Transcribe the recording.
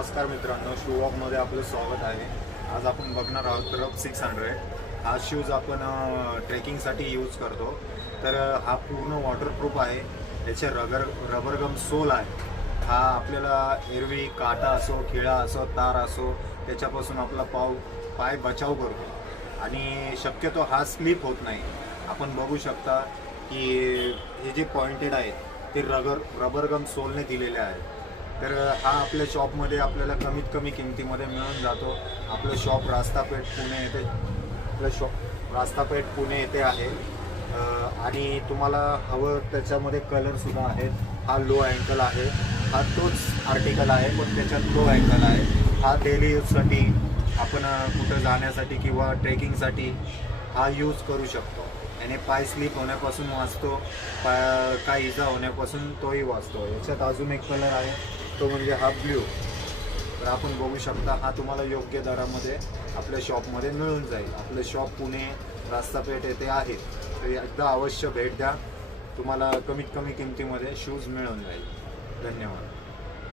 नमस्कार मित्रांनो, शू वॉकमध्ये आपलं स्वागत आहे। आज आपण बघणार आहोत रब 600। हा शूज आपण ट्रेकिंगसाठी यूज करतो। तर हा पूर्ण वॉटरप्रूफ आहे। याचे रबर गम सोल आहे। हा आपल्याला एरवी काटा असो, खिळा असो, तार असो त्याच्यापासून आपला पाय बचाव करतो आणि शक्यतो हा स्लिप होत नाही। आपण बघू शकता की हे जे पॉइंटेड आहेत ते रबर गम सोलने दिलेले आहेत। तर हा आपल्या शॉपमध्ये आपल्याला कमीत कमी किमतीमध्ये मिळून जातो। आपलं शॉप रास्तापेठ पुणे येथे येथे आहे। आणि तुम्हाला हवं त्याच्यामध्ये कलरसुद्धा आहेत। हा लो अँकल आहे, हा तोच आर्टिकल आहे पण त्याच्यात लो अँकल आहे। हा डेली यूजसाठी आपण कुठं जाण्यासाठी किंवा ट्रेकिंगसाठी हा यूज करू शकतो। याने पाय स्लिप होण्यापासून वाचतो, काय इजा होण्यापासून तोही वाचतो। याच्यात अजून एक कलर आहे, तो म्हणजे हा ब्ल्यू। तर आपण बघू शकता, हा तुम्हाला योग्य दरामध्ये आपल्या शॉपमध्ये मिळून जाईल। आपलं शॉप पुणे रास्तापेठ येथे आहे, तर एकदा अवश्य भेट द्या। तुम्हाला कमीत कमी किमतीमध्ये शूज मिळून जाईल। धन्यवाद।